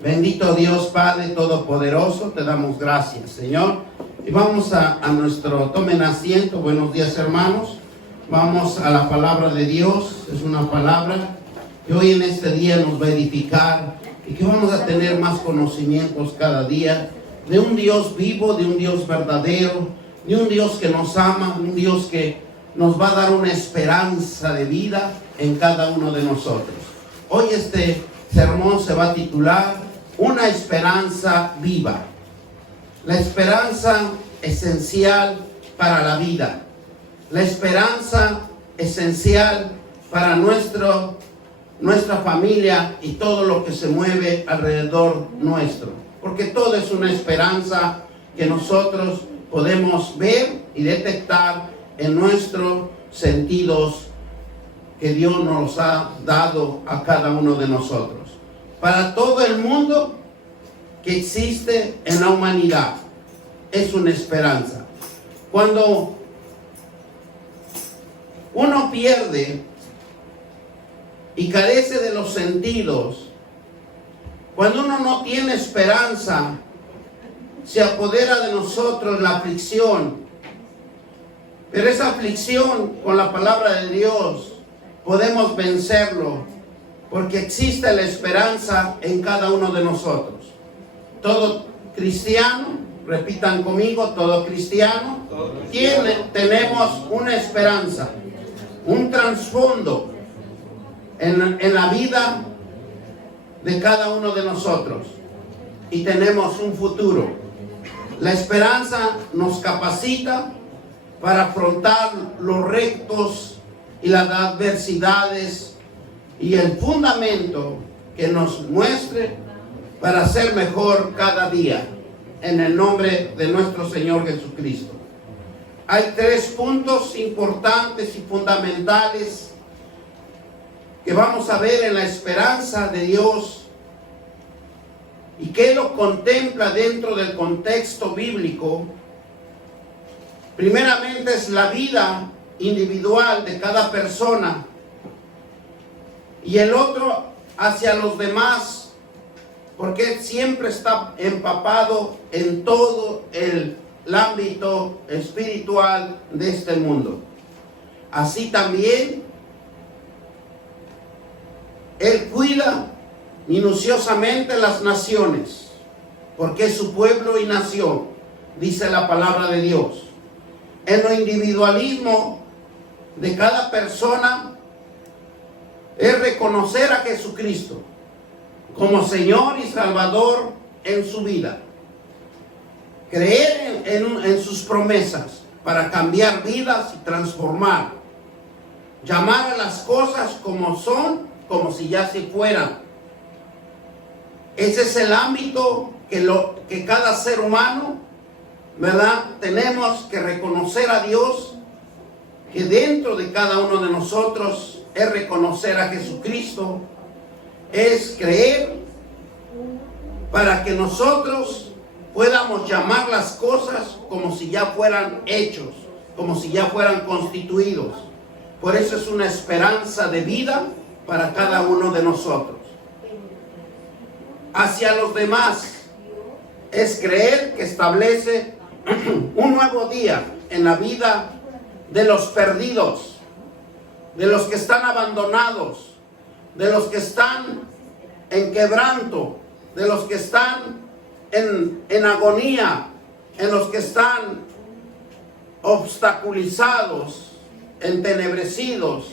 Bendito Dios Padre Todopoderoso, te damos gracias, Señor. Y vamos a nuestro, tomen asiento, buenos días hermanos. Vamos a la palabra de Dios, es una palabra que hoy en este día nos va a edificar y que vamos a tener más conocimientos cada día de un Dios vivo, de un Dios verdadero, de un Dios que nos ama, un Dios que nos va a dar una esperanza de vida en cada uno de nosotros. Hoy este sermón se va a titular Una esperanza viva. La esperanza esencial para la vida. La esperanza esencial para nuestra familia y todo lo que se mueve alrededor nuestro. Porque todo es una esperanza que nosotros podemos ver y detectar en nuestros sentidos que Dios nos ha dado a cada uno de nosotros. Para todo el mundo que existe en la humanidad es una esperanza. Cuando uno pierde y carece de los sentidos, cuando uno no tiene esperanza, se apodera de nosotros la aflicción. Pero esa aflicción, con la palabra de Dios, podemos vencerlo, porque existe la esperanza en cada uno de nosotros. Todo cristiano, repitan conmigo, todo cristiano, tenemos una esperanza, un trasfondo en la vida de cada uno de nosotros, y tenemos un futuro. La esperanza nos capacita para afrontar los retos y las adversidades, y el fundamento que nos muestre para ser mejor cada día, en el nombre de nuestro Señor Jesucristo. Hay 3 puntos importantes y fundamentales que vamos a ver en la esperanza de Dios y que lo contempla dentro del contexto bíblico. Primeramente es la vida individual de cada persona, y el otro hacia los demás, porque siempre está empapado en todo el ámbito espiritual de este mundo. Así también Él cuida minuciosamente las naciones, porque es su pueblo y nación, dice la palabra de Dios. En lo individualismo de cada persona es reconocer a Jesucristo como Señor y Salvador en su vida. Creer en sus promesas para cambiar vidas y transformar. Llamar a las cosas como son, como si ya se fueran. Ese es el ámbito que cada ser humano, ¿verdad? Tenemos que reconocer a Dios, que dentro de cada uno de nosotros es reconocer a Jesucristo, es creer para que nosotros podamos llamar las cosas como si ya fueran hechos, como si ya fueran constituidos. Por eso es una esperanza de vida para cada uno de nosotros. Hacia los demás es creer que establece un nuevo día en la vida de los perdidos, de los que están abandonados, de los que están en quebranto, de los que están en agonía, en los que están obstaculizados, entenebrecidos,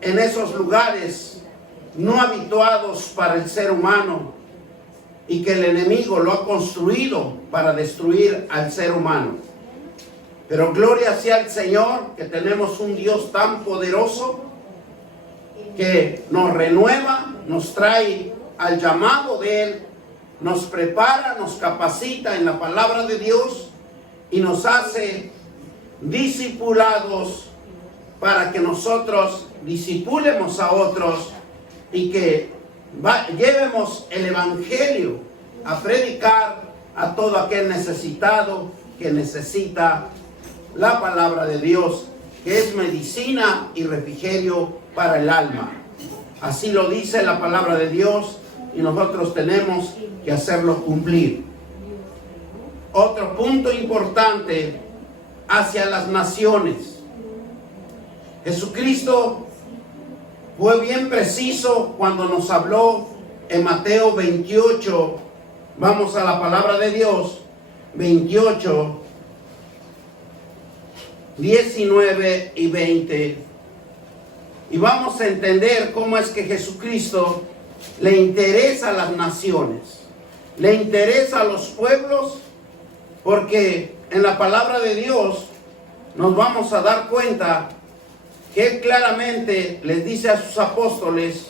en esos lugares no habituados para el ser humano, y que el enemigo lo ha construido para destruir al ser humano. Pero gloria sea al Señor, que tenemos un Dios tan poderoso que nos renueva, nos trae al llamado de Él, nos prepara, nos capacita en la palabra de Dios y nos hace discipulados para que nosotros discipulemos a otros y que llevemos el evangelio a predicar a todo aquel necesitado que necesita la palabra de Dios, que es medicina y refrigerio para el alma. Así lo dice la palabra de Dios y nosotros tenemos que hacerlo cumplir. Otro punto importante hacia las naciones. Jesucristo fue bien preciso cuando nos habló en Mateo 28. Vamos a la palabra de Dios, 28, 19 y 20. Y vamos a entender cómo es que Jesucristo le interesa a las naciones, le interesa a los pueblos, porque en la palabra de Dios nos vamos a dar cuenta que Él claramente les dice a sus apóstoles,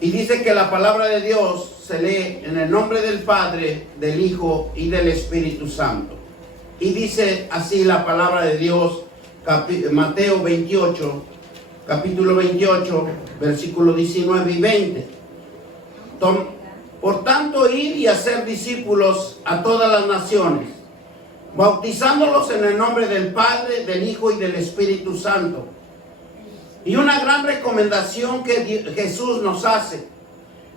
y dice que la palabra de Dios se lee en el nombre del Padre, del Hijo y del Espíritu Santo. Y dice así la palabra de Dios, Mateo 28, capítulo 28, versículos 19 y 20. Por tanto, id y hacer discípulos a todas las naciones, bautizándolos en el nombre del Padre, del Hijo y del Espíritu Santo. Y una gran recomendación que Jesús nos hace,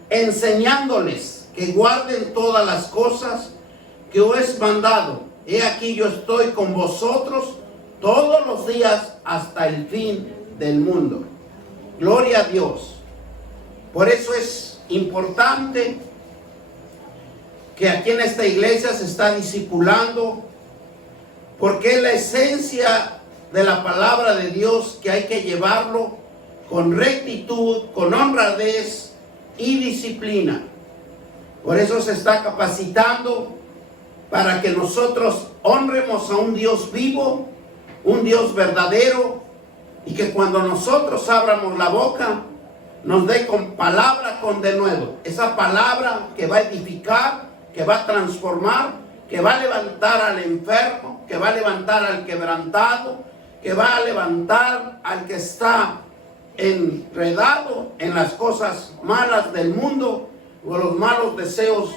enseñándoles que guarden todas las cosas que os he mandado. He aquí yo estoy con vosotros todos los días hasta el fin del mundo. Gloria a Dios. Por eso es importante que aquí en esta iglesia se está discipulando, porque es la esencia de la palabra de Dios que hay que llevarlo con rectitud, con honradez y disciplina. Por eso se está capacitando para que nosotros honremos a un Dios vivo, un Dios verdadero, y que cuando nosotros abramos la boca nos dé con palabra con denuedo, esa palabra que va a edificar, que va a transformar, que va a levantar al enfermo, que va a levantar al quebrantado, que va a levantar al que está enredado en las cosas malas del mundo o los malos deseos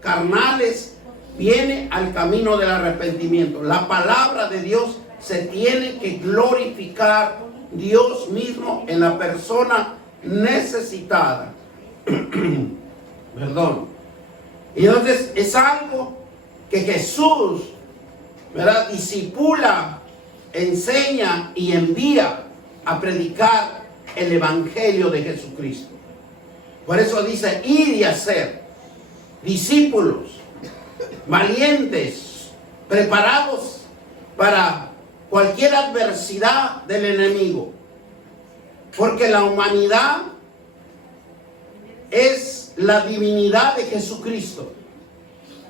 carnales. Viene al camino del arrepentimiento. La palabra de Dios se tiene que glorificar, Dios mismo en la persona necesitada. Perdón. Y entonces es algo que Jesús, ¿verdad?, discipula, enseña y envía a predicar el evangelio de Jesucristo. Por eso dice, ir y hacer discípulos valientes, preparados para cualquier adversidad del enemigo, porque la humanidad es la divinidad de Jesucristo,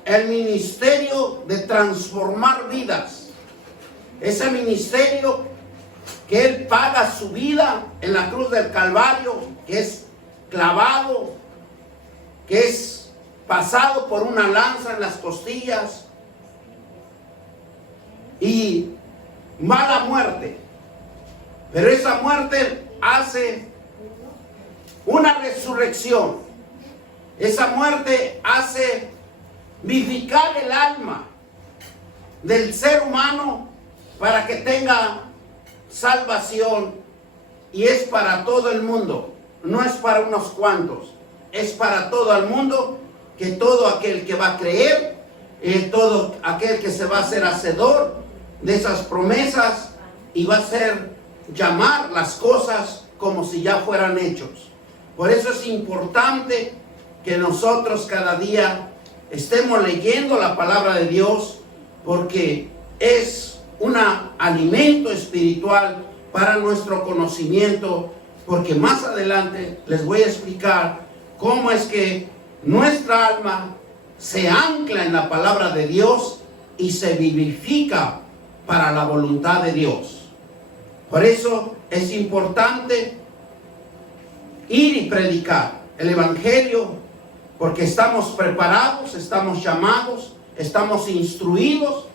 el ministerio de transformar vidas, ese ministerio que Él paga su vida en la cruz del Calvario, que es clavado, que es pasado por una lanza en las costillas y mala muerte. Pero esa muerte hace una resurrección. Esa muerte hace vivificar el alma del ser humano para que tenga salvación, y es para todo el mundo, no es para unos cuantos, es para todo el mundo, que todo aquel que va a creer, todo aquel que se va a hacer hacedor de esas promesas y va a hacer llamar las cosas como si ya fueran hechos. Por eso es importante que nosotros cada día estemos leyendo la palabra de Dios, porque es un alimento espiritual para nuestro conocimiento, porque más adelante les voy a explicar cómo es que nuestra alma se ancla en la palabra de Dios y se vivifica para la voluntad de Dios. Por eso es importante ir y predicar el evangelio, porque estamos preparados, estamos llamados, estamos instruidos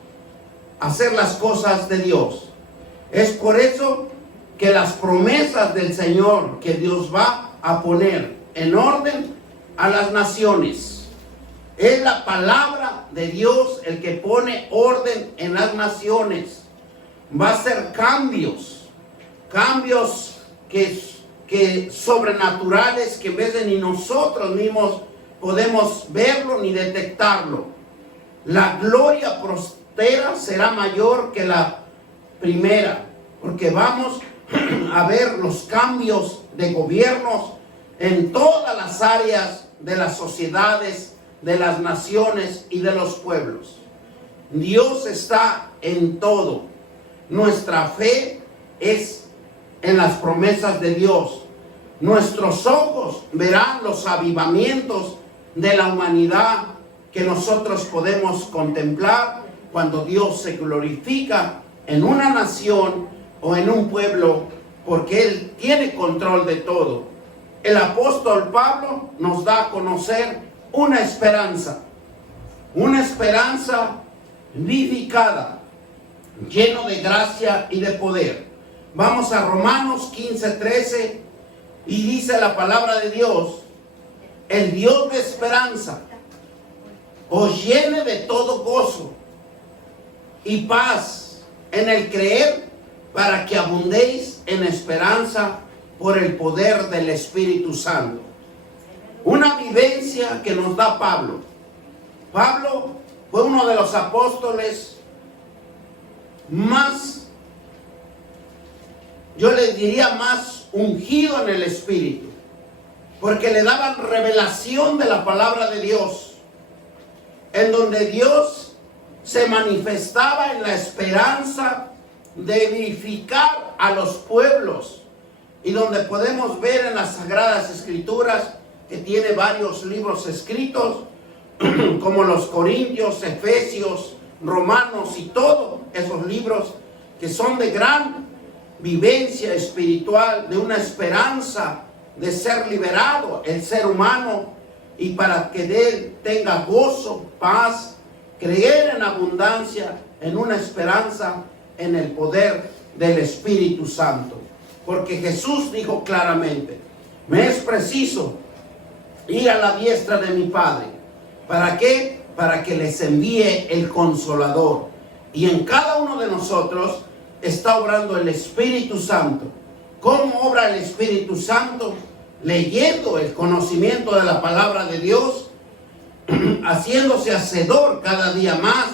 a hacer las cosas de Dios. Es por eso que las promesas del Señor que Dios va a poner en orden a las naciones, es la palabra de Dios el que pone orden en las naciones. Va a hacer cambios que que sobrenaturales que en vez de ni nosotros mismos podemos verlo ni detectarlo. La gloria postera será mayor que la primera, porque vamos a ver los cambios de gobiernos en todas las áreas de las sociedades, de las naciones y de los pueblos. Dios está en todo. Nuestra fe es en las promesas de Dios. Nuestros ojos verán los avivamientos de la humanidad que nosotros podemos contemplar cuando Dios se glorifica en una nación o en un pueblo, porque Él tiene control de todo. El apóstol Pablo nos da a conocer una esperanza vivificada, lleno de gracia y de poder. Vamos a Romanos 15:13 y dice la palabra de Dios: el Dios de esperanza os llene de todo gozo y paz en el creer, para que abundéis en esperanza por el poder del Espíritu Santo. Una vivencia que nos da Pablo. Pablo fue uno de los apóstoles más, yo les diría, más ungido en el Espíritu, porque le daban revelación de la palabra de Dios, en donde Dios se manifestaba en la esperanza de edificar a los pueblos, y donde podemos ver en las Sagradas Escrituras que tiene varios libros escritos, como los Corintios, Efesios, Romanos y todos esos libros que son de gran vivencia espiritual, de una esperanza de ser liberado el ser humano, y para que de él tenga gozo, paz, creer en abundancia, en una esperanza en el poder del Espíritu Santo. Porque Jesús dijo claramente: me es preciso ir a la diestra de mi Padre. ¿Para qué? Para que les envíe el Consolador. Y en cada uno de nosotros está obrando el Espíritu Santo. ¿Cómo obra el Espíritu Santo? Leyendo el conocimiento de la palabra de Dios, haciéndose hacedor cada día más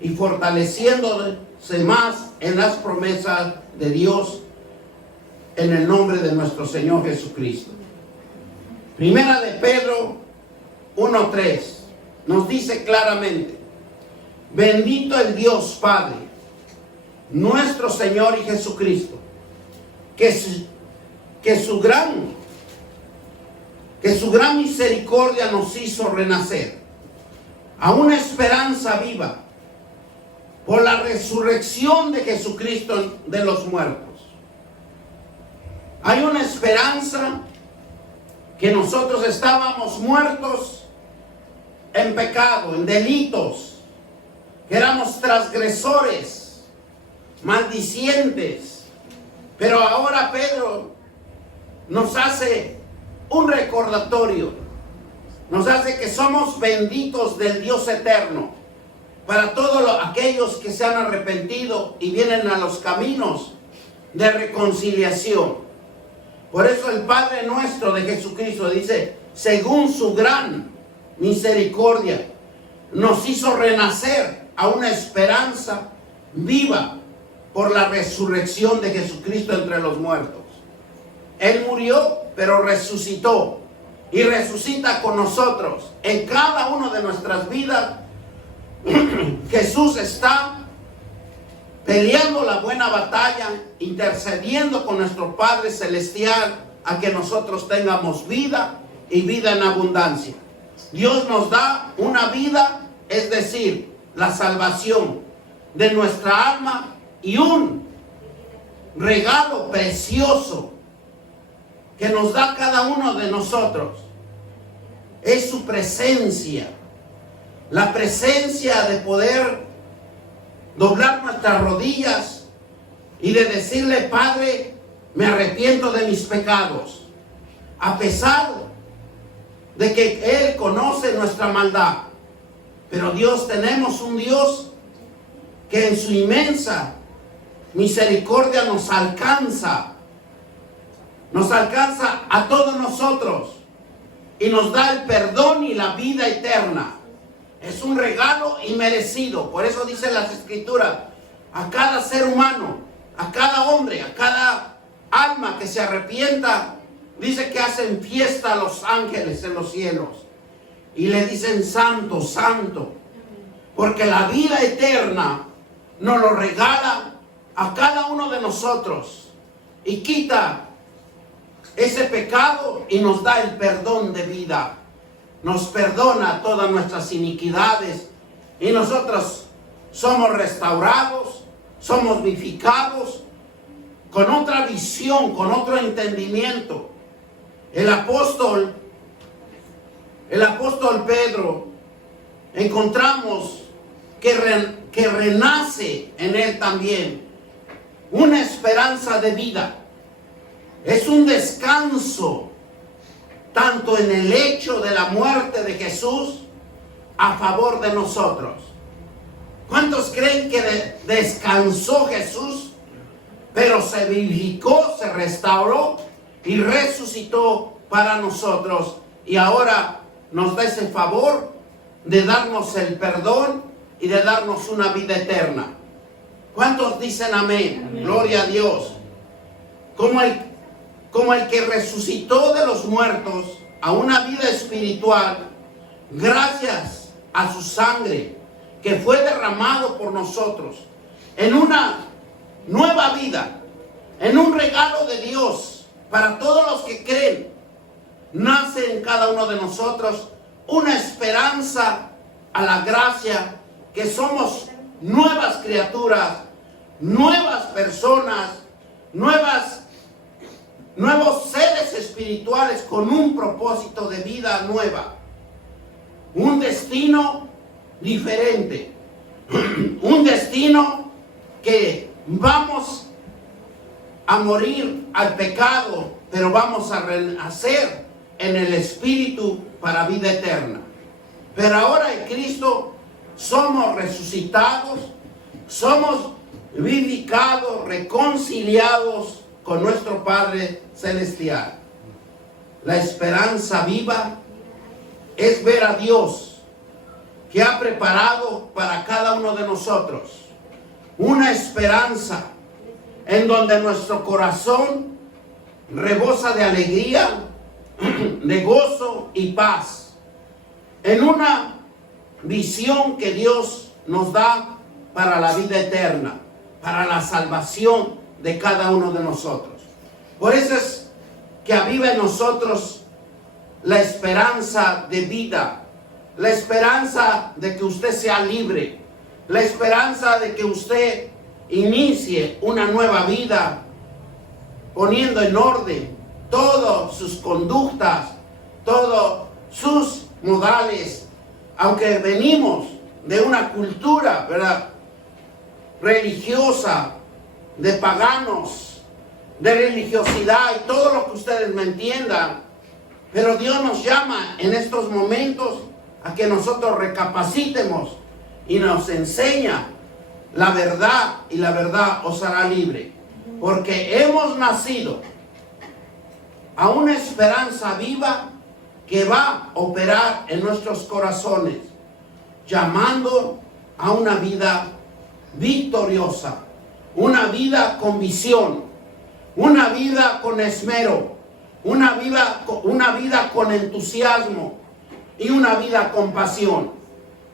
y fortaleciéndose más en las promesas de Dios, en el nombre de nuestro Señor Jesucristo. Primera de Pedro 1:3 nos dice claramente: bendito el Dios Padre, nuestro Señor y Jesucristo, que su gran misericordia nos hizo renacer a una esperanza viva por la resurrección de Jesucristo de los muertos. Hay una esperanza que nosotros estábamos muertos en pecado, en delitos, que éramos transgresores, maldicientes. Pero ahora Pedro nos hace un recordatorio, nos hace que somos benditos del Dios eterno para todos aquellos que se han arrepentido y vienen a los caminos de reconciliación. Por eso el Padre nuestro de Jesucristo dice: según su gran misericordia nos hizo renacer a una esperanza viva por la resurrección de Jesucristo entre los muertos. Él murió, pero resucitó, y resucita con nosotros en cada una de nuestras vidas. Jesús está peleando la buena batalla, intercediendo con nuestro Padre Celestial a que nosotros tengamos vida y vida en abundancia. Dios nos da una vida, es decir, la salvación de nuestra alma, y un regalo precioso que nos da cada uno de nosotros es su presencia, la presencia de poder doblar nuestras rodillas y de decirle: Padre, me arrepiento de mis pecados, a pesar de que Él conoce nuestra maldad. Pero Dios, tenemos un Dios que en su inmensa misericordia nos alcanza, nos alcanza a todos nosotros y nos da el perdón y la vida eterna. Es un regalo inmerecido. Por eso dice las Escrituras, a cada ser humano, a cada hombre, a cada alma que se arrepienta, dice que hacen fiesta a los ángeles en los cielos y le dicen santo, santo, porque la vida eterna nos lo regala a cada uno de nosotros y quita ese pecado y nos da el perdón de vida. Nos perdona todas nuestras iniquidades y nosotros somos restaurados, somos vivificados con otra visión, con otro entendimiento. El apóstol Pedro, encontramos que renace en él también una esperanza de vida. Es un descanso tanto en el hecho de la muerte de Jesús a favor de nosotros. ¿Cuántos creen que descansó Jesús, pero se vivificó, se restauró y resucitó para nosotros? Y ahora nos da ese favor de darnos el perdón y de darnos una vida eterna. ¿Cuántos dicen amén? Amén. Gloria a Dios. Como el que resucitó de los muertos a una vida espiritual, gracias a su sangre que fue derramado por nosotros, en una nueva vida, en un regalo de Dios para todos los que creen, nace en cada uno de nosotros una esperanza a la gracia, que somos nuevas criaturas, nuevas personas, nuevos seres espirituales con un propósito de vida nueva, un destino diferente, un destino que vamos a morir al pecado, pero vamos a renacer en el Espíritu para vida eterna. Pero ahora en Cristo somos resucitados, somos vivificados, reconciliados con nuestro Padre Celestial. La esperanza viva es ver a Dios, que ha preparado para cada uno de nosotros una esperanza en donde nuestro corazón rebosa de alegría, de gozo y paz, en una visión que Dios nos da para la vida eterna, para la salvación de cada uno de nosotros. Por eso es que aviva en nosotros la esperanza de vida, la esperanza de que usted sea libre, la esperanza de que usted inicie una nueva vida, poniendo en orden todas sus conductas, todos sus modales, aunque venimos de una cultura, ¿verdad?, religiosa, de paganos, de religiosidad y todo lo que ustedes me entiendan. Pero Dios nos llama en estos momentos a que nosotros recapacitemos y nos enseña la verdad, y la verdad os hará libre. Porque hemos nacido a una esperanza viva que va a operar en nuestros corazones, llamando a una vida victoriosa, una vida con visión, una vida con esmero, una vida con entusiasmo y una vida con pasión.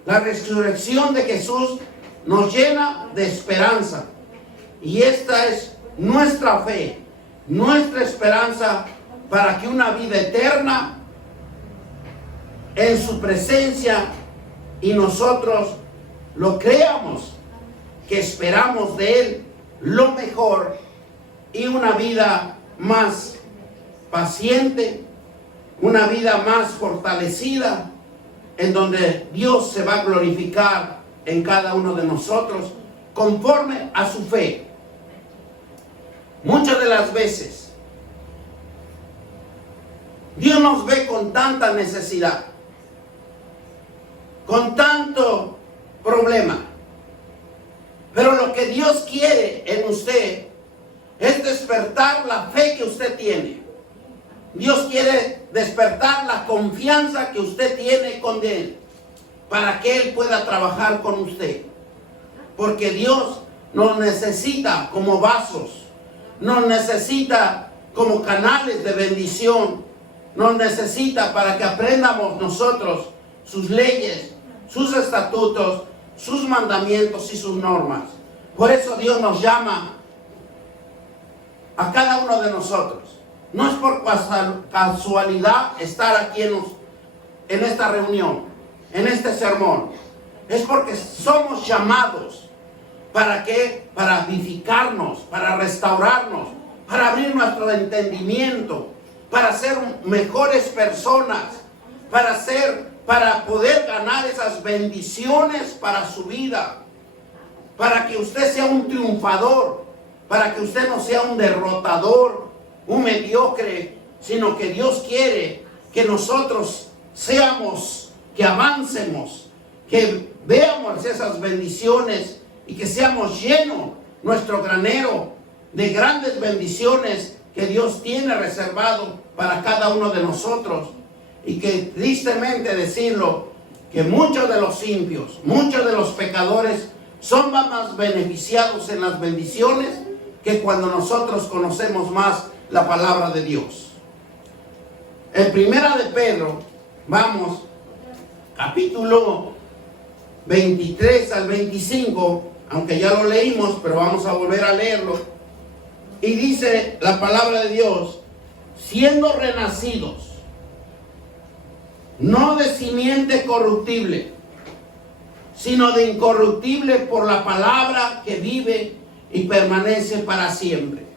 La resurrección de Jesús nos llena de esperanza, y esta es nuestra fe, nuestra esperanza para que una vida eterna en su presencia, y nosotros lo creamos, que esperamos de Él lo mejor y una vida más paciente, una vida más fortalecida, en donde Dios se va a glorificar en cada uno de nosotros conforme a su fe. Muchas de las veces Dios nos ve con tanta necesidad, con tanto problema, pero lo que Dios quiere en usted es despertar la fe que usted tiene. Dios quiere despertar la confianza que usted tiene con Él, para que Él pueda trabajar con usted. Porque Dios nos necesita como vasos, nos necesita como canales de bendición, nos necesita para que aprendamos nosotros sus leyes, sus estatutos, sus mandamientos y sus normas. Por eso Dios nos llama a cada uno de nosotros. No es por casualidad estar aquí en esta reunión, en este sermón. Es porque somos llamados. ¿Para qué? Para edificarnos, para restaurarnos, para abrir nuestro entendimiento, para ser mejores personas, para poder ganar esas bendiciones para su vida, para que usted sea un triunfador, para que usted no sea un derrotador, un mediocre, sino que Dios quiere que nosotros seamos, que avancemos, que veamos esas bendiciones y que seamos llenos nuestro granero de grandes bendiciones que Dios tiene reservado para cada uno de nosotros. Y que tristemente decirlo, que muchos de los impios, muchos de los pecadores son más beneficiados en las bendiciones que cuando nosotros conocemos más la palabra de Dios. En Primera de Pedro, vamos, capítulo 23 al 25, aunque ya lo leímos, pero vamos a volver a leerlo. Y dice la palabra de Dios: siendo renacidos, no de simiente corruptible, sino de incorruptible por la palabra que vive y permanece para siempre.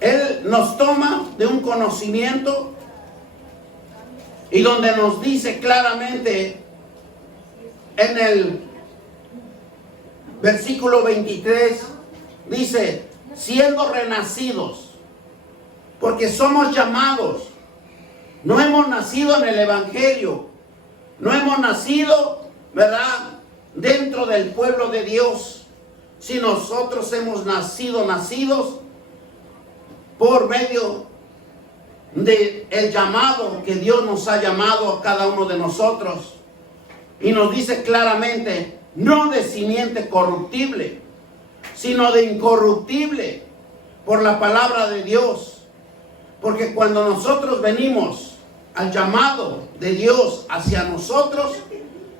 Él nos toma de un conocimiento y donde nos dice claramente en el versículo 23, dice, siendo renacidos, porque somos llamados. No hemos nacido en el Evangelio, no hemos nacido, ¿verdad?, dentro del pueblo de Dios, si nosotros hemos nacidos por medio del llamado que Dios nos ha llamado a cada uno de nosotros. Y nos dice claramente, no de simiente corruptible, sino de incorruptible por la palabra de Dios. Porque cuando nosotros venimos al llamado de Dios hacia nosotros,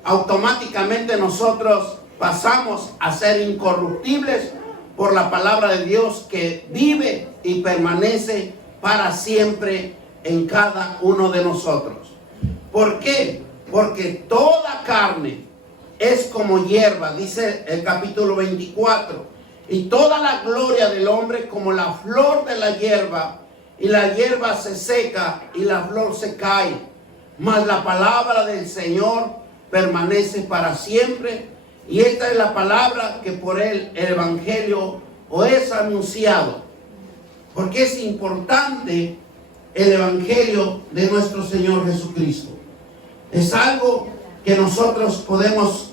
automáticamente nosotros pasamos a ser incorruptibles por la palabra de Dios que vive y permanece para siempre en cada uno de nosotros. ¿Por qué? Porque toda carne es como hierba, dice el capítulo 24, y toda la gloria del hombre como la flor de la hierba, y la hierba se seca y la flor se cae, mas la palabra del Señor permanece para siempre. Y esta es la palabra que por el Evangelio os es anunciado. Porque es importante el Evangelio de nuestro Señor Jesucristo. Es algo que nosotros podemos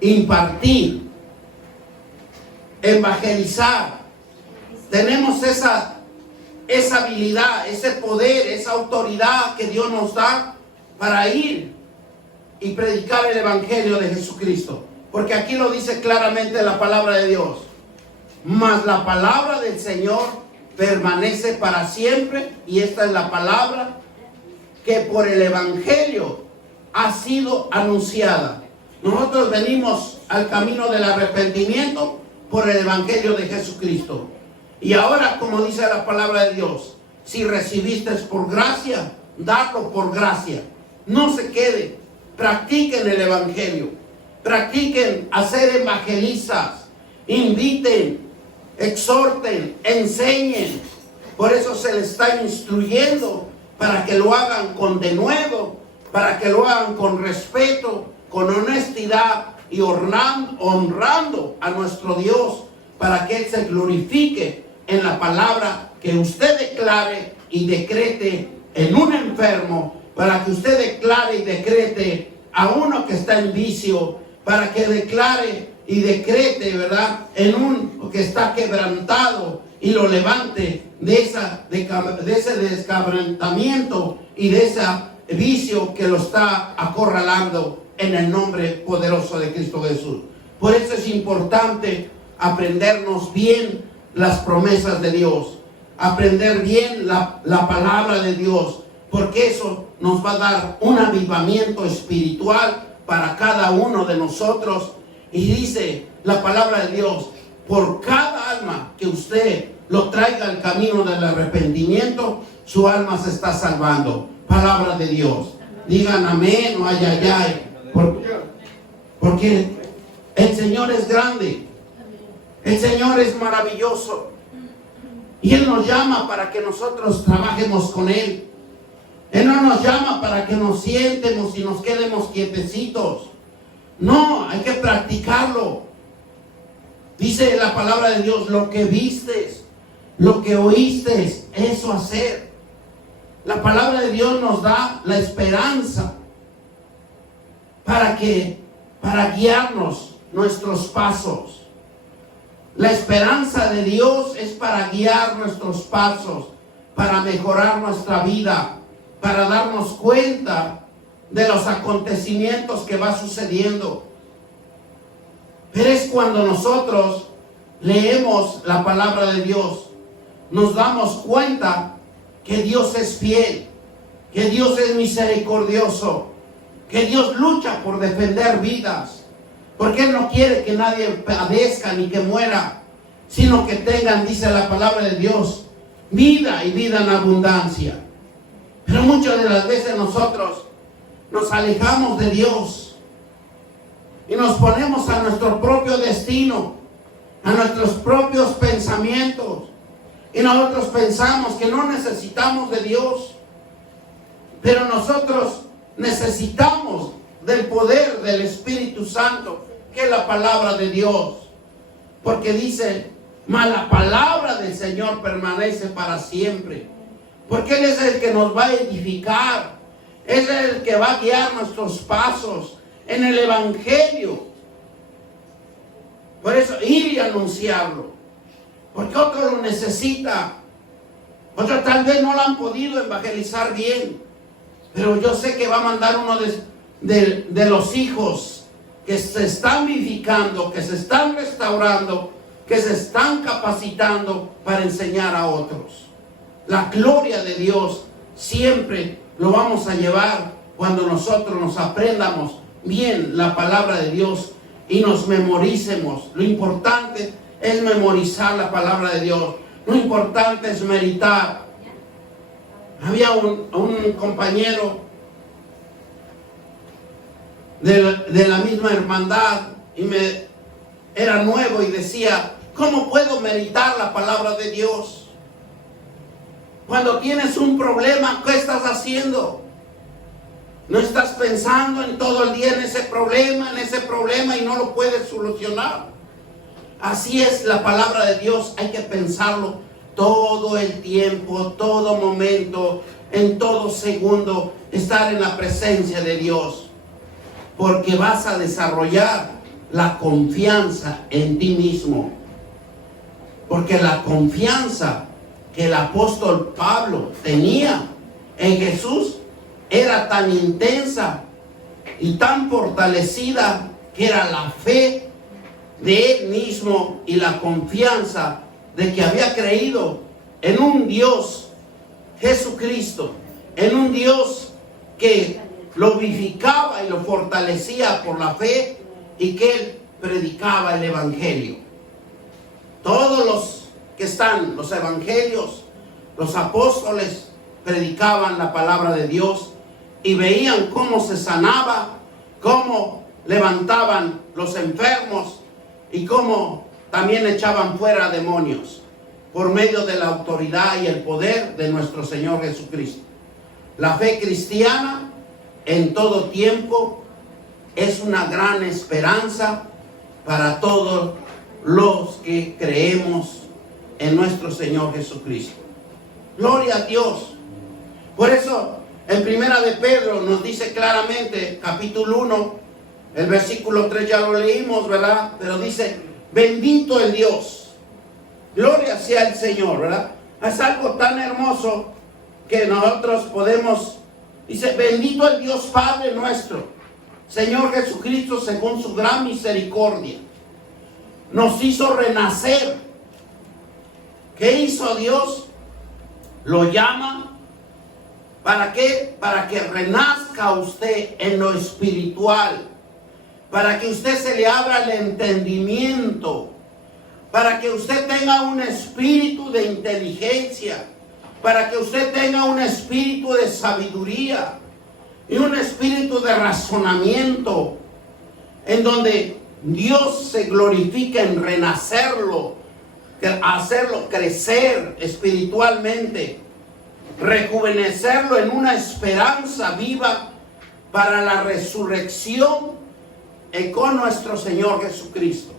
impartir, evangelizar. Tenemos esa habilidad, ese poder, esa autoridad que Dios nos da para ir y predicar el Evangelio de Jesucristo. Porque aquí lo dice claramente la palabra de Dios. Mas la palabra del Señor permanece para siempre. Y esta es la palabra que por el Evangelio ha sido anunciada. Nosotros venimos al camino del arrepentimiento por el Evangelio de Jesucristo. Y ahora, como dice la palabra de Dios, si recibiste por gracia, dadlo por gracia. No se quede. Practiquen el Evangelio. Practiquen a ser evangelistas. Inviten, exhorten, enseñen. Por eso se les está instruyendo para que lo hagan con denuedo, para que lo hagan con respeto, con honestidad y honrando a nuestro Dios, para que Él se glorifique en la palabra que usted declare y decrete en un enfermo, para que usted declare y decrete a uno que está en vicio, para que declare y decrete, ¿verdad?, en un que está quebrantado y lo levante de ese descabrantamiento y de ese vicio que lo está acorralando en el nombre poderoso de Cristo Jesús. Por eso es importante aprendernos bien las promesas de Dios, aprender bien la palabra de Dios, porque eso nos va a dar un avivamiento espiritual para cada uno de nosotros. Y dice la palabra de Dios, por cada alma que usted lo traiga al camino del arrepentimiento, su alma se está salvando. Palabra de Dios. Digan amén o ay, ay, ay. Porque el Señor es grande. El Señor es maravilloso. Y Él nos llama para que nosotros trabajemos con Él. Él no nos llama para que nos sientemos y nos quedemos quietecitos. No, hay que practicarlo. Dice la palabra de Dios, lo que vistes, lo que oíste, eso hacer. La palabra de Dios nos da la esperanza para guiarnos nuestros pasos. La esperanza de Dios es para guiar nuestros pasos, para mejorar nuestra vida, para darnos cuenta de los acontecimientos que va sucediendo. Pero es cuando nosotros leemos la palabra de Dios, nos damos cuenta que Dios es fiel, que Dios es misericordioso, que Dios lucha por defender vidas, porque Él no quiere que nadie padezca ni que muera, sino que tengan, dice la palabra de Dios, vida y vida en abundancia. Pero muchas de las veces nosotros nos alejamos de Dios y nos ponemos a nuestro propio destino, a nuestros propios pensamientos, y nosotros pensamos que no necesitamos de Dios, pero nosotros necesitamos del poder del Espíritu Santo, que es la palabra de Dios, porque dice, mas la palabra del Señor permanece para siempre, porque Él es el que nos va a edificar, es el que va a guiar nuestros pasos en el Evangelio. Por eso ir y anunciarlo, porque otro lo necesita, otros tal vez no lo han podido evangelizar bien, pero yo sé que va a mandar uno de los hijos que se están vivificando, que se están restaurando, que se están capacitando para enseñar a otros. La gloria de Dios siempre lo vamos a llevar cuando nosotros nos aprendamos bien la palabra de Dios y nos memoricemos. Lo importante es memorizar la palabra de Dios. Lo importante es meditar. Había un compañero de la misma hermandad y era nuevo y decía, ¿cómo puedo meditar la palabra de Dios? Cuando tienes un problema, ¿qué estás haciendo? No estás pensando en todo el día en ese problema y no lo puedes solucionar. Así es la palabra de Dios, hay que pensarlo todo el tiempo, todo momento, en todo segundo, estar en la presencia de Dios. Porque vas a desarrollar la confianza en ti mismo. Porque la confianza que el apóstol Pablo tenía en Jesús era tan intensa y tan fortalecida que era la fe de él mismo y la confianza de que había creído en un Dios, Jesucristo, en un Dios que lo vivificaba y lo fortalecía por la fe y que él predicaba el Evangelio. Todos los que están, los evangelios, los apóstoles predicaban la palabra de Dios y veían cómo se sanaba, cómo levantaban los enfermos y cómo también echaban fuera demonios por medio de la autoridad y el poder de nuestro Señor Jesucristo. La fe cristiana en todo tiempo es una gran esperanza para todos los que creemos en nuestro Señor Jesucristo. Gloria a Dios. Por eso en Primera de Pedro nos dice claramente, capítulo 1, el versículo 3 ya lo leímos, ¿verdad? Pero dice, bendito el Dios Gloria sea el Señor, ¿verdad? Es algo tan hermoso que nosotros podemos, dice, bendito el Dios Padre nuestro, Señor Jesucristo, según su gran misericordia, nos hizo renacer. ¿Qué hizo Dios? Lo llama. ¿Para qué? Para que renazca usted en lo espiritual. Para que usted se le abra el entendimiento. Para que usted tenga un espíritu de inteligencia. Para que usted tenga un espíritu de sabiduría. Y un espíritu de razonamiento. En donde Dios se glorifica en renacerlo. Hacerlo crecer espiritualmente. Rejuvenecerlo en una esperanza viva para la resurrección con nuestro Señor Jesucristo.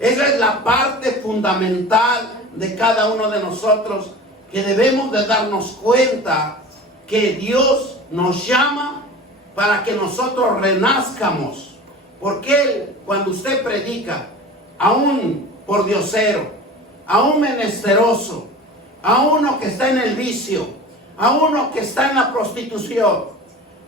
Esa es la parte fundamental de cada uno de nosotros, que debemos de darnos cuenta que Dios nos llama para que nosotros renazcamos. Porque Él, cuando usted predica a un pordiosero, a un menesteroso, a uno que está en el vicio, a uno que está en la prostitución,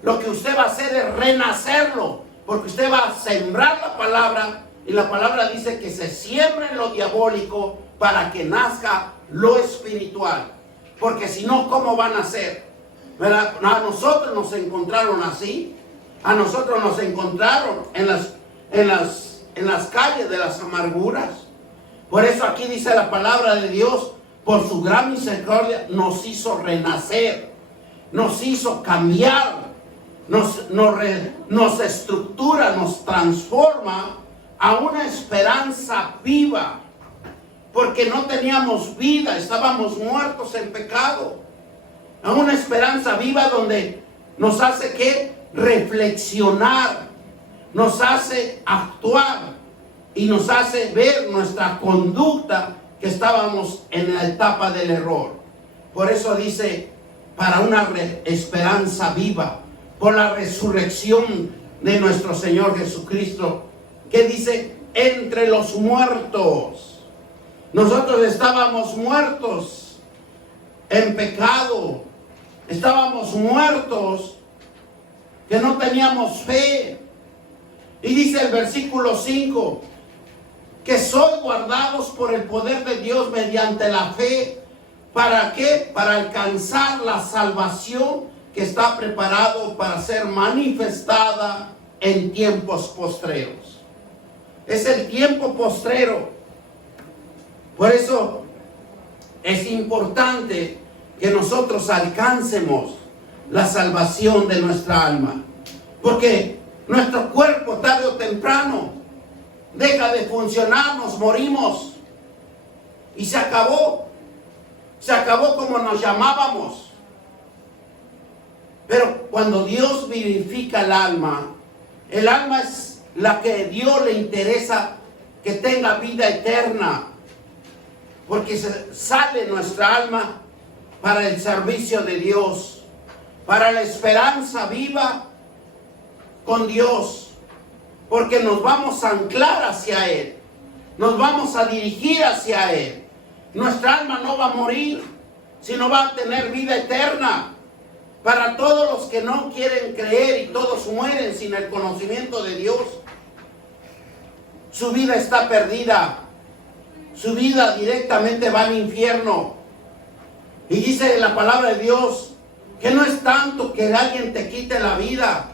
lo que usted va a hacer es renacerlo, porque usted va a sembrar la palabra, y la palabra dice que se siembra en lo diabólico para que nazca lo espiritual. Porque si no, ¿cómo van a nacer? ¿Verdad? A nosotros nos encontraron así. A nosotros nos encontraron en las calles de las amarguras. Por eso aquí dice la palabra de Dios, por su gran misericordia nos hizo renacer, nos hizo cambiar, nos estructura, nos transforma a una esperanza viva, porque no teníamos vida, estábamos muertos en pecado, a una esperanza viva donde nos hace que reflexionar, nos hace actuar y nos hace ver nuestra conducta, que estábamos en la etapa del error. Por eso dice, para una esperanza viva, por la resurrección de nuestro Señor Jesucristo, que dice, entre los muertos. Nosotros estábamos muertos en pecado, estábamos muertos, que no teníamos fe. Y dice el versículo 5, que sois guardados por el poder de Dios mediante la fe. ¿Para qué? Para alcanzar la salvación que está preparado para ser manifestada en tiempos postreros. Es el tiempo postrero. Por eso es importante que nosotros alcancemos la salvación de nuestra alma. Porque nuestro cuerpo, tarde o temprano, deja de funcionar, nos morimos y se acabó como nos llamábamos. Pero cuando Dios vivifica el alma es la que a Dios le interesa que tenga vida eterna, porque sale nuestra alma para el servicio de Dios, para la esperanza viva con Dios. Porque nos vamos a anclar hacia Él. Nos vamos a dirigir hacia Él. Nuestra alma no va a morir, sino va a tener vida eterna. Para todos los que no quieren creer y todos mueren sin el conocimiento de Dios, su vida está perdida. Su vida directamente va al infierno. Y dice la palabra de Dios que no es tanto que alguien te quite la vida,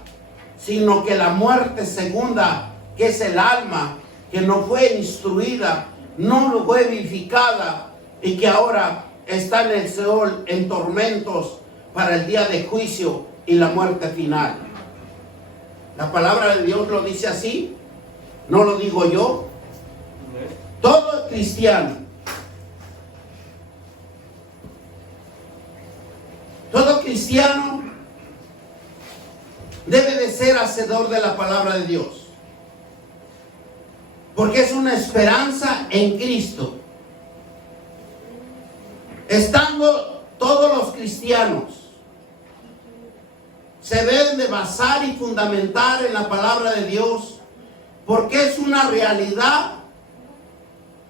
sino que la muerte segunda, que es el alma, que no fue instruida, no fue vivificada, y que ahora está en el Seol en tormentos para el día de juicio y la muerte final. La palabra de Dios lo dice así, no lo digo yo. Todo cristiano, debe de ser hacedor de la palabra de Dios, porque es una esperanza en Cristo. Estando todos los cristianos, se deben de basar y fundamentar en la palabra de Dios, porque es una realidad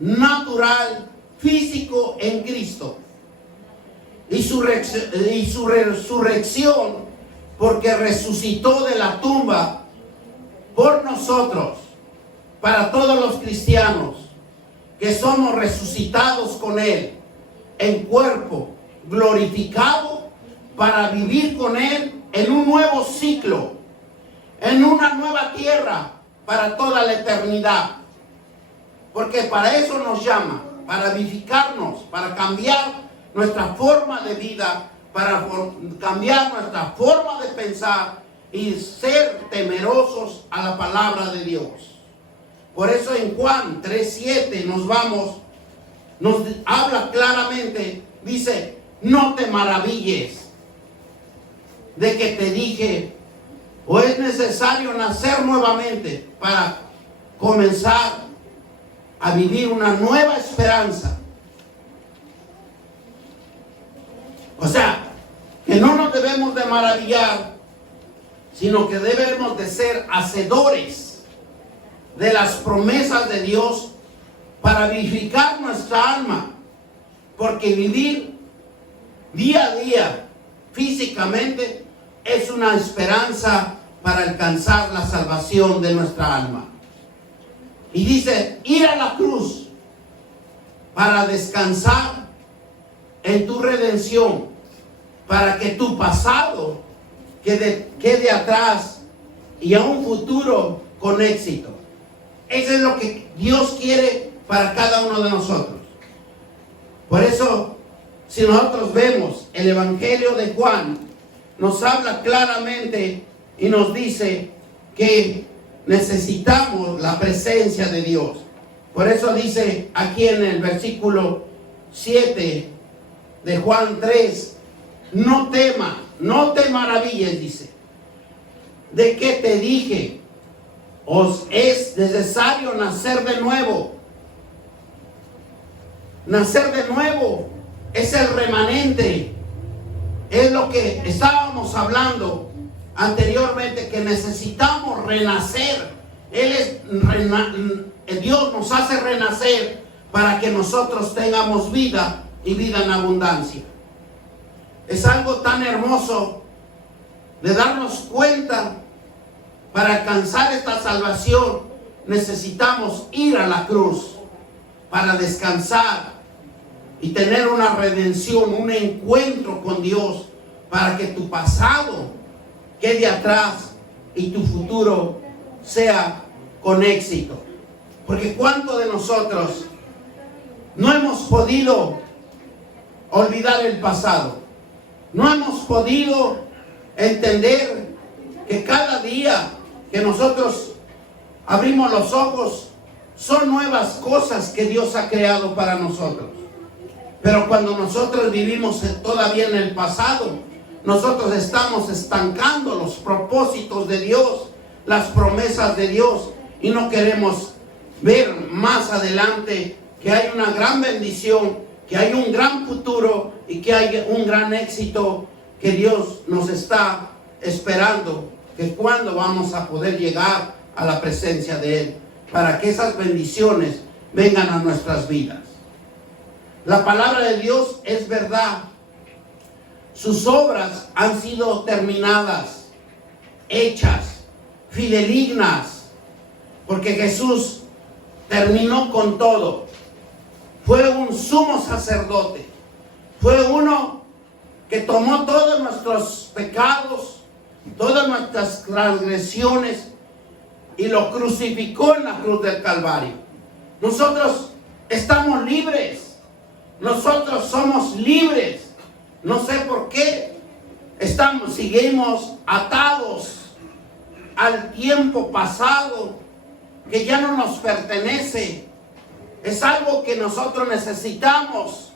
natural, físico en Cristo y su resurrección, porque resucitó de la tumba por nosotros, para todos los cristianos que somos resucitados con Él en cuerpo glorificado, para vivir con Él en un nuevo ciclo, en una nueva tierra para toda la eternidad. Porque para eso nos llama, para vivificarnos, para cambiar nuestra forma de vida, para cambiar nuestra forma de pensar y ser temerosos a la palabra de Dios. Por eso en Juan 3:7 nos habla claramente, dice: no te maravilles de que te dije, o es necesario nacer nuevamente para comenzar a vivir una nueva esperanza. O sea, que no nos debemos de maravillar, sino que debemos de ser hacedores de las promesas de Dios para vivificar nuestra alma, porque vivir día a día físicamente es una esperanza para alcanzar la salvación de nuestra alma. Y dice: ir a la cruz para descansar en tu redención, para que tu pasado quede atrás y a un futuro con éxito. Eso es lo que Dios quiere para cada uno de nosotros. Por eso, si nosotros vemos el Evangelio de Juan, nos habla claramente y nos dice que necesitamos la presencia de Dios. Por eso dice aquí en el versículo 7 de Juan 3: no temas, no te maravilles, dice, de que te dije, os es necesario nacer de nuevo. Nacer de nuevo es el remanente, es lo que estábamos hablando anteriormente, que necesitamos renacer. Dios nos hace renacer para que nosotros tengamos vida y vida en abundancia. Es algo tan hermoso de darnos cuenta. Para alcanzar esta salvación necesitamos ir a la cruz para descansar y tener una redención, un encuentro con Dios, para que tu pasado quede atrás y tu futuro sea con éxito. Porque ¿cuántos de nosotros no hemos podido olvidar el pasado? No hemos podido entender que cada día que nosotros abrimos los ojos son nuevas cosas que Dios ha creado para nosotros. Pero cuando nosotros vivimos todavía en el pasado, nosotros estamos estancando los propósitos de Dios, las promesas de Dios, y no queremos ver más adelante que hay una gran bendición, que hay un gran futuro y que hay un gran éxito que Dios nos está esperando, que cuando vamos a poder llegar a la presencia de Él, para que esas bendiciones vengan a nuestras vidas. La palabra de Dios es verdad. Sus obras han sido terminadas, hechas, fidedignas, porque Jesús terminó con todo. Fue un sumo sacerdote, fue uno que tomó todos nuestros pecados, todas nuestras transgresiones, y lo crucificó en la cruz del Calvario. Nosotros estamos libres, nosotros somos libres. No sé por qué seguimos atados al tiempo pasado que ya no nos pertenece. Es algo que nosotros necesitamos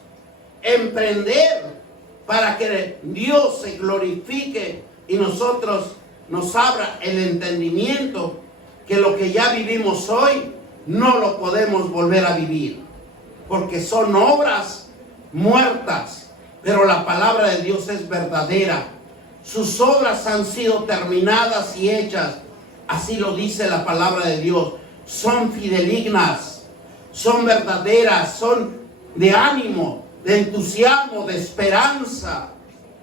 emprender para que Dios se glorifique y nosotros nos abra el entendimiento que lo que ya vivimos hoy no lo podemos volver a vivir, porque son obras muertas. Pero la palabra de Dios es verdadera. Sus obras han sido terminadas y hechas. Así lo dice la palabra de Dios. Son fidedignas, son verdaderas, son de ánimo, de entusiasmo, de esperanza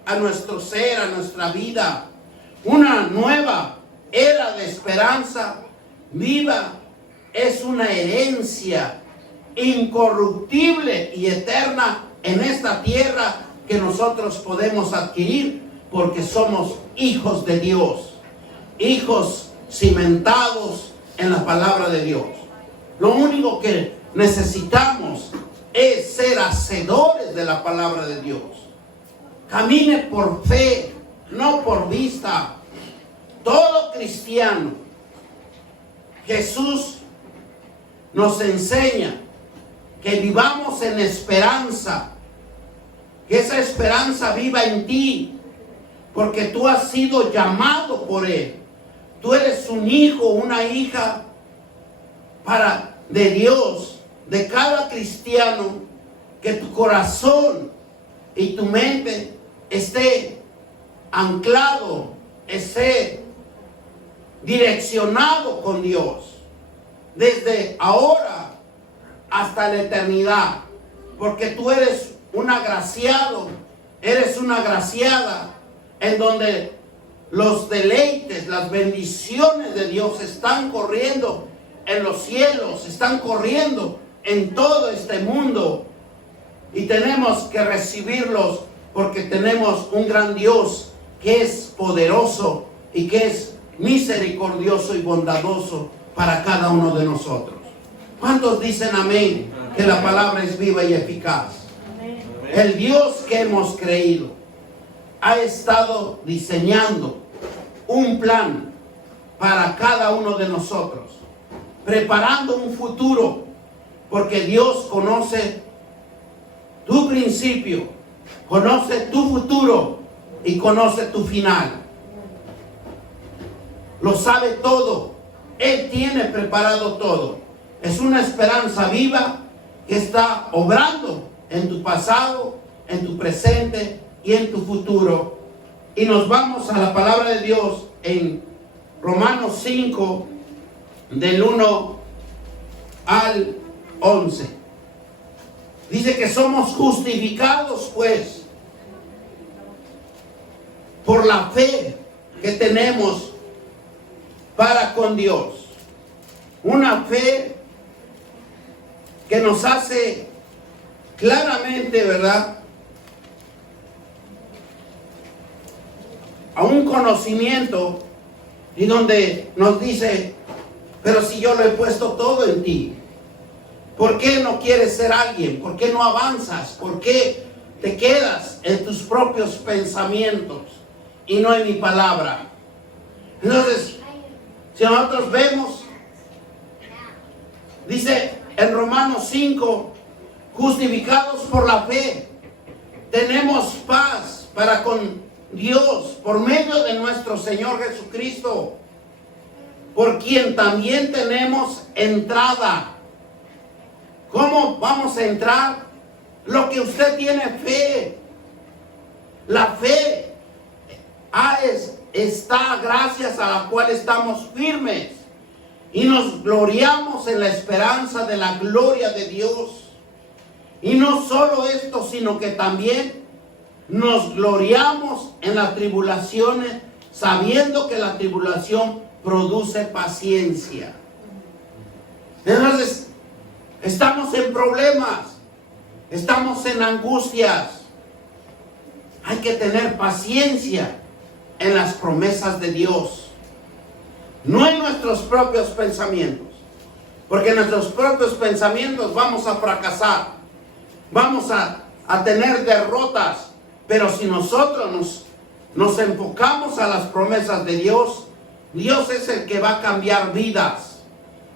a nuestro ser, a nuestra vida. Una nueva era de esperanza viva es una herencia incorruptible y eterna en esta tierra que nosotros podemos adquirir porque somos hijos de Dios, hijos cimentados en la palabra de Dios. Lo único que necesitamos es ser hacedores de la palabra de Dios. Camine por fe, no por vista. Todo cristiano, Jesús nos enseña que vivamos en esperanza, que esa esperanza viva en ti, porque tú has sido llamado por Él. Tú eres un hijo, una hija de Dios, de cada cristiano, que tu corazón y tu mente esté anclado, esté direccionado con Dios, desde ahora hasta la eternidad, porque tú eres un agraciado, eres una agraciada, en donde los deleites, las bendiciones de Dios están corriendo en los cielos, están corriendo en todo este mundo, y tenemos que recibirlos porque tenemos un gran Dios que es poderoso y que es misericordioso y bondadoso para cada uno de nosotros. ¿Cuántos dicen amén? Que la palabra es viva y eficaz. El Dios que hemos creído ha estado diseñando un plan para cada uno de nosotros, preparando un futuro, porque Dios conoce tu principio, conoce tu futuro y conoce tu final. Lo sabe todo. Él tiene preparado todo. Es una esperanza viva que está obrando en tu pasado, en tu presente y en tu futuro. Y nos vamos a la palabra de Dios en Romanos 5, del 1 al 11. Dice que somos justificados, pues, por la fe que tenemos para con Dios. Una fe que nos hace claramente, ¿verdad?, a un conocimiento, y donde nos dice: pero si yo lo he puesto todo en ti, ¿por qué no quieres ser alguien? ¿Por qué no avanzas? ¿Por qué te quedas en tus propios pensamientos y no en mi palabra? Entonces, si nosotros vemos, dice en Romanos 5, justificados por la fe, tenemos paz para con Dios por medio de nuestro Señor Jesucristo, por quien también tenemos entrada. ¿Cómo vamos a entrar? Lo que usted tiene fe. La fe está gracias a la cual estamos firmes y nos gloriamos en la esperanza de la gloria de Dios. Y no solo esto, sino que también nos gloriamos en las tribulaciones, sabiendo que la tribulación produce paciencia. Entonces, estamos en problemas, estamos en angustias. Hay que tener paciencia en las promesas de Dios, no en nuestros propios pensamientos, porque en nuestros propios pensamientos vamos a fracasar, vamos a tener derrotas. Pero si nosotros nos enfocamos a las promesas de Dios, Dios es el que va a cambiar vidas.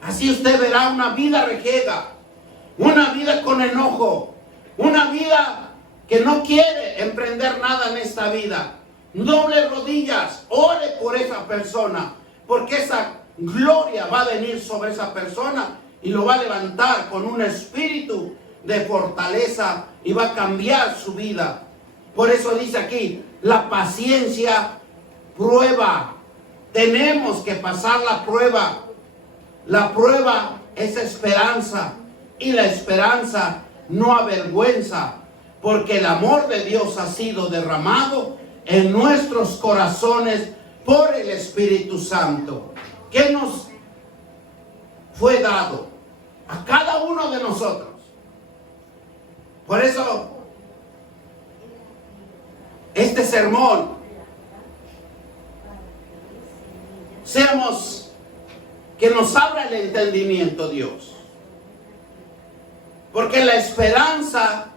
Así usted verá una vida rejega, una vida con enojo, una vida que no quiere emprender nada en esta vida. Doble rodillas, ore por esa persona, porque esa gloria va a venir sobre esa persona y lo va a levantar con un espíritu de fortaleza y va a cambiar su vida. Por eso dice aquí, la paciencia prueba. Tenemos que pasar la prueba. La prueba es esperanza, y la esperanza no avergüenza, porque el amor de Dios ha sido derramado en nuestros corazones por el Espíritu Santo, que nos fue dado a cada uno de nosotros. Por eso, este sermón, seamos que nos abra el entendimiento Dios. Porque la esperanza,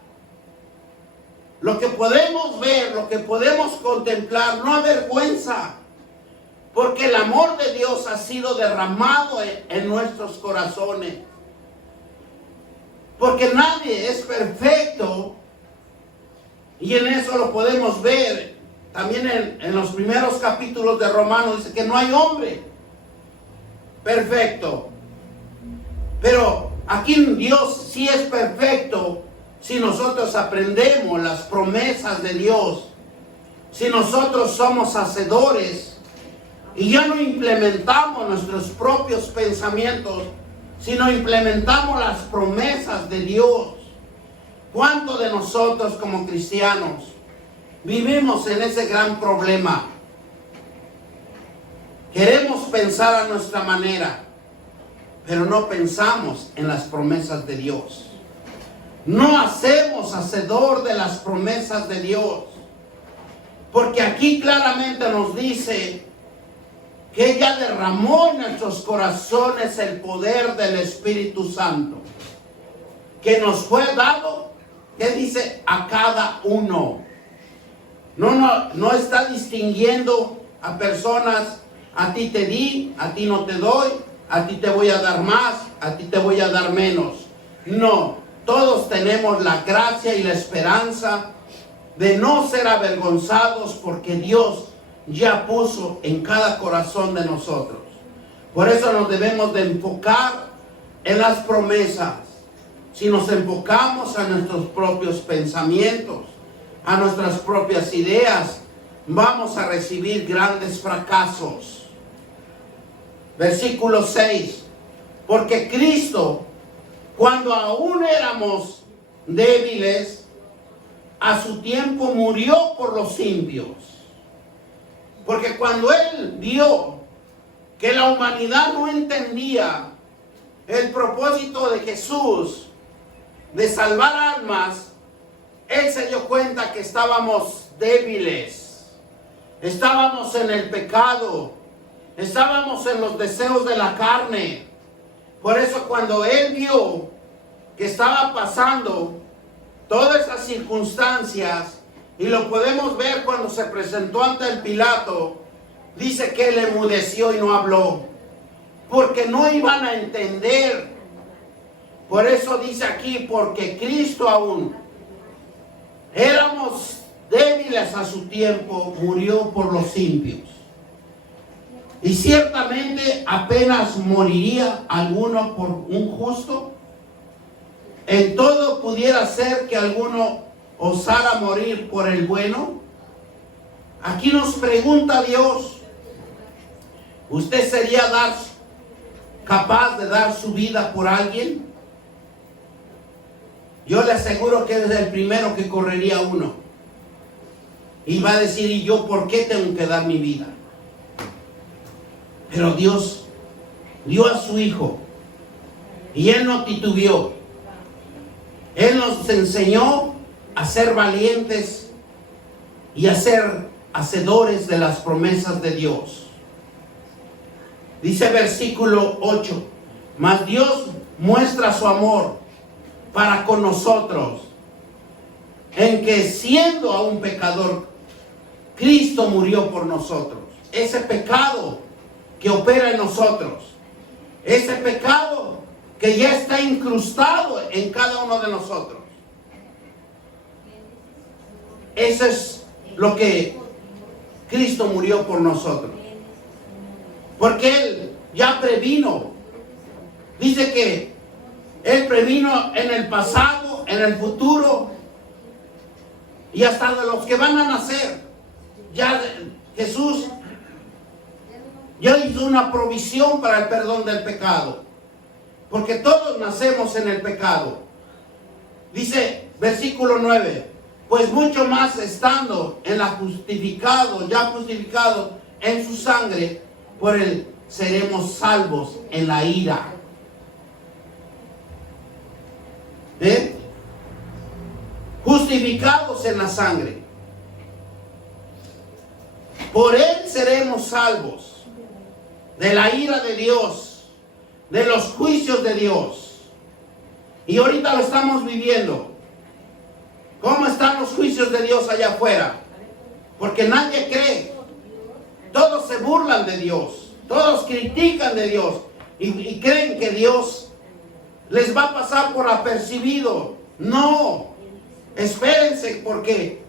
lo que podemos ver, lo que podemos contemplar, no avergüenza. Porque el amor de Dios ha sido derramado en nuestros corazones. Porque nadie es perfecto. Y en eso lo podemos ver. También en los primeros capítulos de Romanos dice que no hay hombre perfecto. Pero aquí Dios sí es perfecto si nosotros aprendemos las promesas de Dios. Si nosotros somos hacedores y ya no implementamos nuestros propios pensamientos, sino implementamos las promesas de Dios. ¿Cuántos de nosotros como cristianos vivimos en ese gran problema? Queremos pensar a nuestra manera, pero no pensamos en las promesas de Dios. No hacemos hacedor de las promesas de Dios. Porque aquí claramente nos dice que ella derramó en nuestros corazones el poder del Espíritu Santo, que nos fue dado, que dice a cada uno. No está distinguiendo a personas, a ti te di, a ti no te doy, a ti te voy a dar más, a ti te voy a dar menos. No, todos tenemos la gracia y la esperanza de no ser avergonzados, porque Dios ya puso en cada corazón de nosotros. Por eso nos debemos de enfocar en las promesas. Si nos enfocamos a nuestros propios pensamientos, a nuestras propias ideas, vamos a recibir grandes fracasos. Versículo 6. Porque Cristo, cuando aún éramos débiles, a su tiempo murió por los impíos. Porque cuando Él vio que la humanidad no entendía el propósito de Jesús de salvar almas, Él se dio cuenta que estábamos débiles, estábamos en el pecado, estábamos en los deseos de la carne. Por eso cuando Él vio que estaba pasando todas esas circunstancias, y lo podemos ver cuando se presentó ante el Pilato, dice que Él enmudeció y no habló, porque no iban a entender. Por eso dice aquí, porque Cristo aún éramos débiles a su tiempo, murió por los impíos. Y ciertamente apenas moriría alguno por un justo. En todo pudiera ser que alguno osara morir por el bueno. Aquí nos pregunta Dios, ¿usted sería capaz de dar su vida por alguien? Yo le aseguro que es el primero que correría uno. Y va a decir, ¿y yo por qué tengo que dar mi vida? Pero Dios dio a su Hijo y Él no titubeó. Él nos enseñó a ser valientes y a ser hacedores de las promesas de Dios. Dice versículo 8, mas Dios muestra su amor para con nosotros, en que siendo aún pecador, Cristo murió por nosotros. Ese pecado que opera en nosotros, ese pecado que ya está incrustado en cada uno de nosotros. Eso es lo que Cristo murió por nosotros. Porque Él ya previno. Dice que Él previno en el pasado, en el futuro y hasta de los que van a nacer. Ya Jesús ya hizo una provisión para el perdón del pecado. Porque todos nacemos en el pecado. Dice, versículo 9, pues mucho más estando en la ya justificado en su sangre, por él seremos salvos en la ira. ¿Eh? Justificados en la sangre. Por él seremos salvos de la ira de Dios, de los juicios de Dios. Y ahorita lo estamos viviendo. ¿Cómo están los juicios de Dios allá afuera? Porque nadie cree. Todos se burlan de Dios. Todos critican de Dios. Y creen que Dios les va a pasar por apercibido. No. Espérense, porque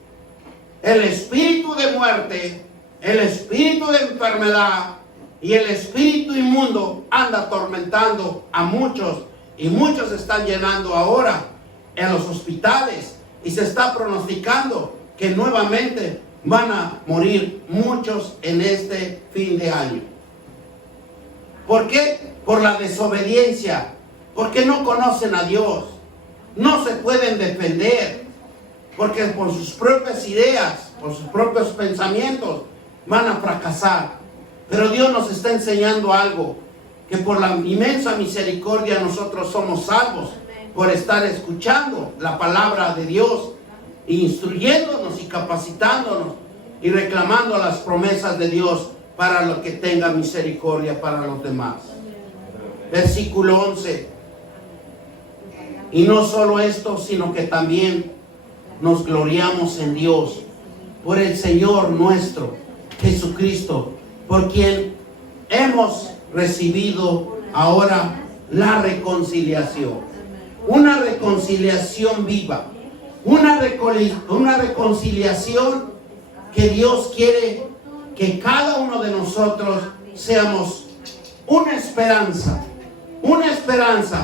el espíritu de muerte, el espíritu de enfermedad y el espíritu inmundo anda atormentando a muchos. Y muchos están llenando ahora en los hospitales. Y se está pronosticando que nuevamente van a morir muchos en este fin de año. ¿Por qué? Por la desobediencia. Porque no conocen a Dios. No se pueden defender. Porque por sus propias ideas, por sus propios pensamientos, van a fracasar. Pero Dios nos está enseñando algo. Que por la inmensa misericordia nosotros somos salvos. Por estar escuchando la palabra de Dios, instruyéndonos y capacitándonos y reclamando las promesas de Dios para lo que tenga misericordia para los demás. Versículo 11. Y no solo esto, sino que también nos gloriamos en Dios por el Señor nuestro Jesucristo, por quien hemos recibido ahora la reconciliación. Una reconciliación viva, una reconciliación que Dios quiere que cada uno de nosotros seamos una esperanza.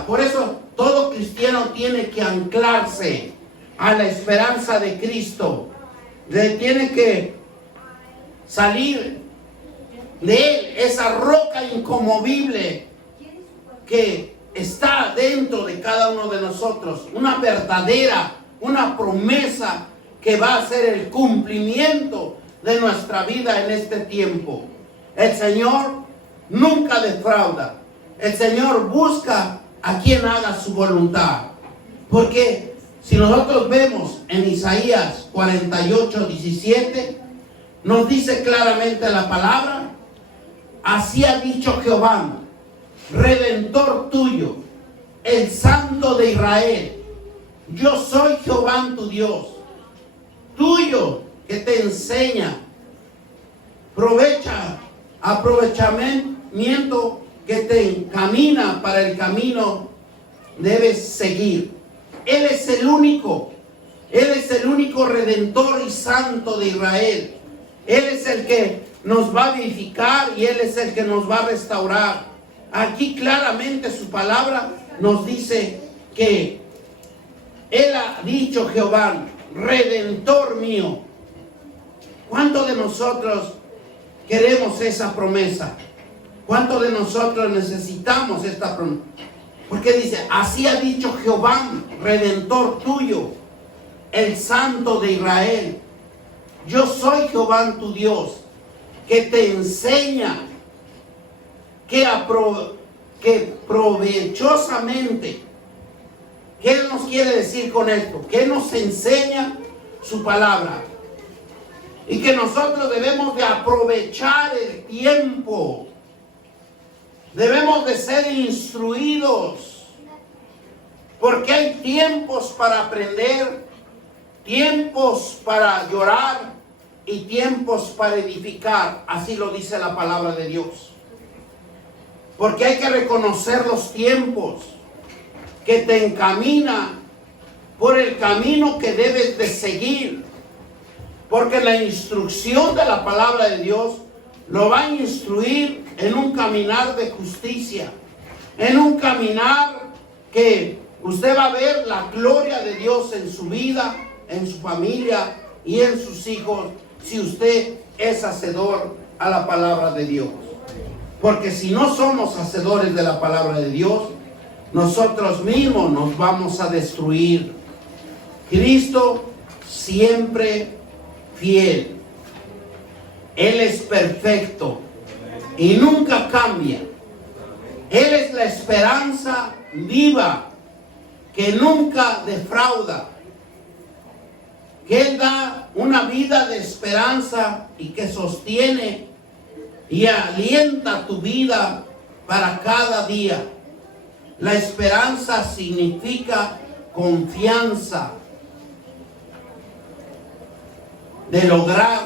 Por eso todo cristiano tiene que anclarse a la esperanza de Cristo. Tiene que salir de Él, esa roca inconmovible que está dentro de cada uno de nosotros, una promesa que va a ser el cumplimiento de nuestra vida en este tiempo. El Señor nunca defrauda. El Señor busca a quien haga su voluntad. Porque si nosotros vemos en Isaías 48:17, nos dice claramente la palabra: así ha dicho Jehová, Redentor tuyo, el Santo de Israel. Yo soy Jehová tu Dios, tuyo, que te enseña, aprovechamiento, que te encamina para el camino debes seguir. Él es el único Redentor y Santo de Israel. Él es el que nos va a vivificar y Él es el que nos va a restaurar. Aquí claramente su palabra nos dice que Él ha dicho, Jehová, Redentor mío. ¿Cuántos de nosotros queremos esa promesa? ¿Cuántos de nosotros necesitamos esta promesa? Porque dice, así ha dicho Jehová, Redentor tuyo, el Santo de Israel. Yo soy Jehová tu Dios, que te enseña, que provechosamente, ¿qué nos quiere decir con esto? Que nos enseña su palabra. Y que nosotros debemos de aprovechar el tiempo. Debemos de ser instruidos. Porque hay tiempos para aprender, tiempos para llorar y tiempos para edificar. Así lo dice la palabra de Dios. Porque hay que reconocer los tiempos que te encamina por el camino que debes de seguir. Porque la instrucción de la palabra de Dios lo va a instruir en un caminar de justicia, en un caminar que usted va a ver la gloria de Dios en su vida, en su familia y en sus hijos, si usted es hacedor a la palabra de Dios. Porque si no somos hacedores de la palabra de Dios, nosotros mismos nos vamos a destruir. Cristo siempre fiel. Él es perfecto y nunca cambia. Él es la esperanza viva que nunca defrauda. Que Él da una vida de esperanza y que sostiene y alienta tu vida para cada día. La esperanza significa confianza de lograr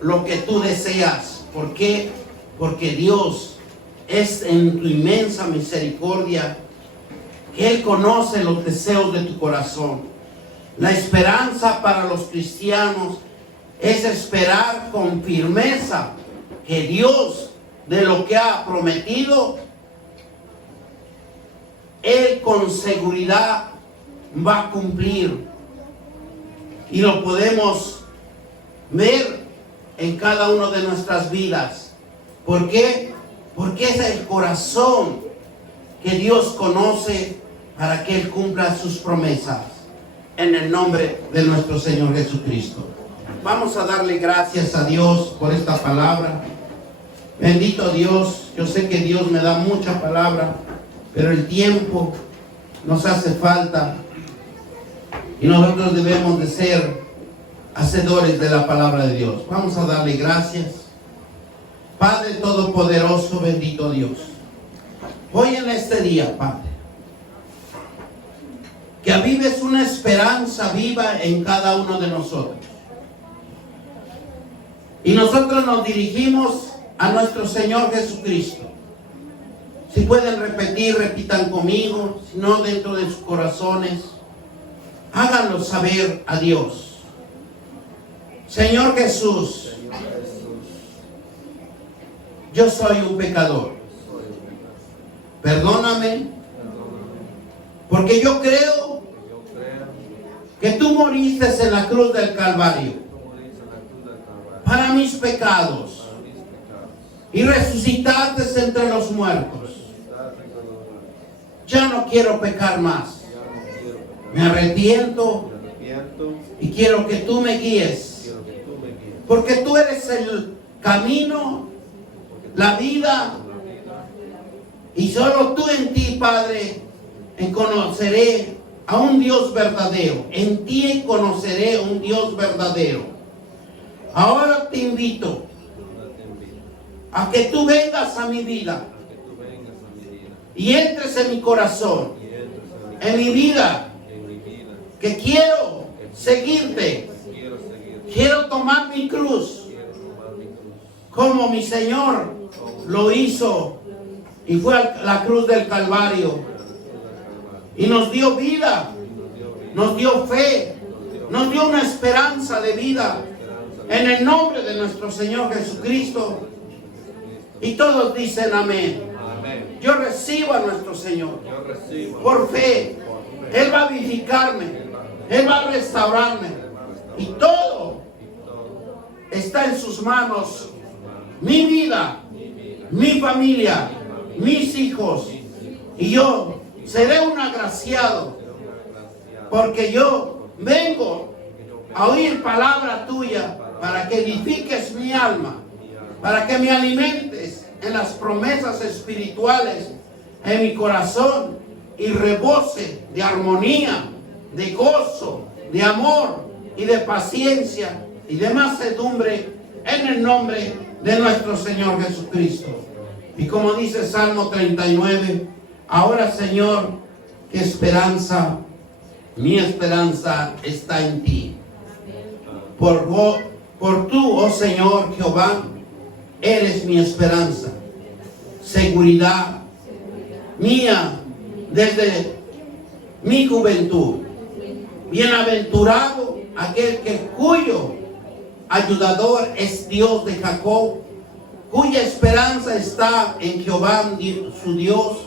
lo que tú deseas. ¿Por qué? Porque Dios es en tu inmensa misericordia que Él conoce los deseos de tu corazón. La esperanza para los cristianos es esperar con firmeza que Dios, de lo que ha prometido, Él con seguridad va a cumplir. Y lo podemos ver en cada una de nuestras vidas. ¿Por qué? Porque es el corazón que Dios conoce para que Él cumpla sus promesas. En el nombre de nuestro Señor Jesucristo. Vamos a darle gracias a Dios por esta palabra. Bendito Dios. Yo sé que Dios me da mucha palabra, pero el tiempo nos hace falta. Y nosotros debemos de ser hacedores de la palabra de Dios. Vamos a darle gracias. Padre Todopoderoso, bendito Dios. Hoy en este día, Padre, que avives una esperanza viva en cada uno de nosotros. Y nosotros nos dirigimos a nuestro Señor Jesucristo. Si pueden repetir, repitan conmigo. Si no, dentro de sus corazones, háganlo saber a Dios. Señor Jesús, yo soy un pecador. Perdóname, porque yo creo que tú moriste en la cruz del Calvario para mis pecados y resucitaste entre los muertos. Ya no quiero pecar más. Me arrepiento y quiero que tú me guíes, porque tú eres el camino, la vida, y solo tú en ti, Padre, conoceré a un Dios verdadero. En ti conoceré un Dios verdadero. Ahora te invito a que tú vengas a mi vida y entres en mi corazón, en mi vida, que quiero seguirte. Quiero tomar mi cruz como mi Señor lo hizo y fue a la cruz del Calvario y nos dio vida, nos dio fe, nos dio una esperanza de vida en el nombre de nuestro Señor Jesucristo. Y todos dicen amén. Yo recibo a nuestro Señor por fe. Él va a vivificarme, Él va a restaurarme, y todo está en sus manos. Mi vida, mi familia, mis hijos, y yo seré un agraciado, porque yo vengo a oír palabra tuya para que edifiques mi alma, para que me alimentes en las promesas espirituales en mi corazón y rebose de armonía, de gozo, de amor y de paciencia y de mansedumbre en el nombre de nuestro Señor Jesucristo. Y como dice Salmo 39, ahora, Señor, qué esperanza, mi esperanza está en ti. Por tú, oh Señor Jehová, eres mi esperanza, seguridad mía desde mi juventud. Bienaventurado aquel cuyo ayudador es Dios de Jacob, cuya esperanza está en Jehová su Dios.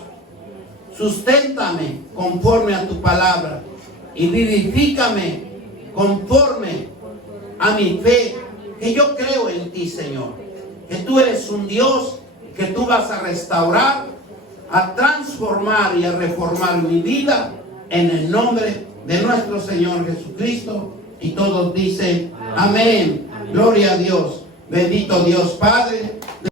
Susténtame conforme a tu palabra y vivifícame conforme a mi fe, que yo creo en ti, Señor, que tú eres un Dios, que tú vas a restaurar, a transformar y a reformar mi vida en el nombre de nuestro Señor Jesucristo. Y todos dicen amén. Gloria a Dios. Bendito Dios Padre.